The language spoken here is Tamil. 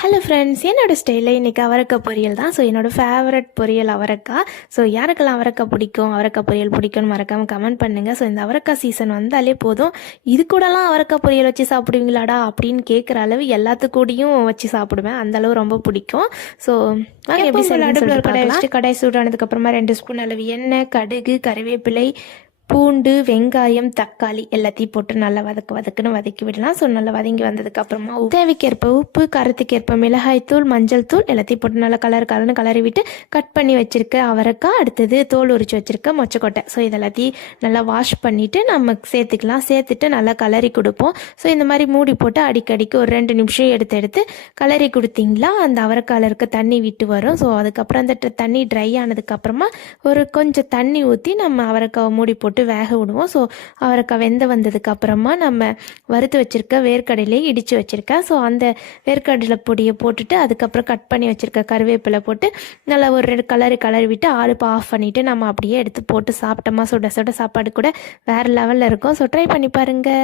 ஹலோ ஃப்ரெண்ட்ஸ், என்னோடய ஸ்டைலில் இன்றைக்கி அவரைக்காய் பொரியல் தான். ஸோ என்னோடய ஃபேவரட் பொரியல் அவரைக்காய். ஸோ யாருக்கெல்லாம் அவரைக்காய் பிடிக்கும், அவரைக்காய் பொரியல் பிடிக்கும்னு மறக்காமல் கமெண்ட் பண்ணுங்கள். ஸோ இந்த அவரைக்காய் சீசன் வந்தாலே போதும், இது கூடலாம் அவரைக்காய் பொரியல் வச்சு சாப்பிடுவீங்களாடா அப்படின்னு கேட்குற அளவு எல்லாத்துக்கூடையும் வச்சு சாப்பிடுவேன். அந்தளவு ரொம்ப பிடிக்கும். ஸோ எப்படி அடுப்பில் கடை வச்சுட்டு கடை சூடானதுக்கப்புறமா 2 ஸ்பூன் அளவு எண்ணெய், கடுகு, கறிவேப்பிலை, பூண்டு, வெங்காயம், தக்காளி எல்லாத்தையும் போட்டு நல்லா வதக்குன்னு வதக்கி விடலாம். ஸோ நல்லா வதங்கி வந்ததுக்கப்புறமா தேவைக்கேற்ப உப்பு, காரத்துக்கேற்ப மிளகாய் தூள், மஞ்சள் தூள் எல்லாத்தையும் போட்டு நல்லா கலர்னு கலரி விட்டு கட் பண்ணி வச்சுருக்க அவரைக்காய், அடுத்தது தோல் உரிச்சு வச்சுருக்க மொச்சக்கொட்டை, ஸோ இதெல்லாத்தையும் நல்லா வாஷ் பண்ணிவிட்டு நம்ம சேர்த்துக்கலாம். சேர்த்துட்டு நல்லா கலரி கொடுப்போம். ஸோ இந்த மாதிரி மூடி போட்டு அடிக்கடிக்கு ஒரு 2 நிமிஷம் எடுத்து கலரி கொடுத்தீங்களா அந்த அவரைக்காயில் இருக்க தண்ணி விட்டு வரும். ஸோ அதுக்கப்புறம் அந்த தண்ணி ட்ரை ஆனதுக்கப்புறமா ஒரு கொஞ்சம் தண்ணி ஊற்றி நம்ம அவரைக்காவை மூடி போட்டு வேக விடுவோம். ஸோ அவரைக்காய் வெந்து வந்ததுக்கு அப்புறமா நம்ம வறுத்து வச்சிருக்க வேர்க்கடலையை இடித்து வச்சுருக்கேன். ஸோ அந்த வேர்க்கடலை பொடியை போட்டுட்டு அதுக்கப்புறம் கட் பண்ணி வச்சுருக்க கருவேப்பிலை போட்டு நல்லா ஒரு 2 கலரி விட்டு அடுப்பு ஆஃப் பண்ணிவிட்டு நம்ம அப்படியே எடுத்து போட்டு சாப்பிட்டோமா சுட சுட சாப்பாடு கூட வேறு லெவலில் இருக்கும். ஸோ ட்ரை பண்ணி பாருங்கள்.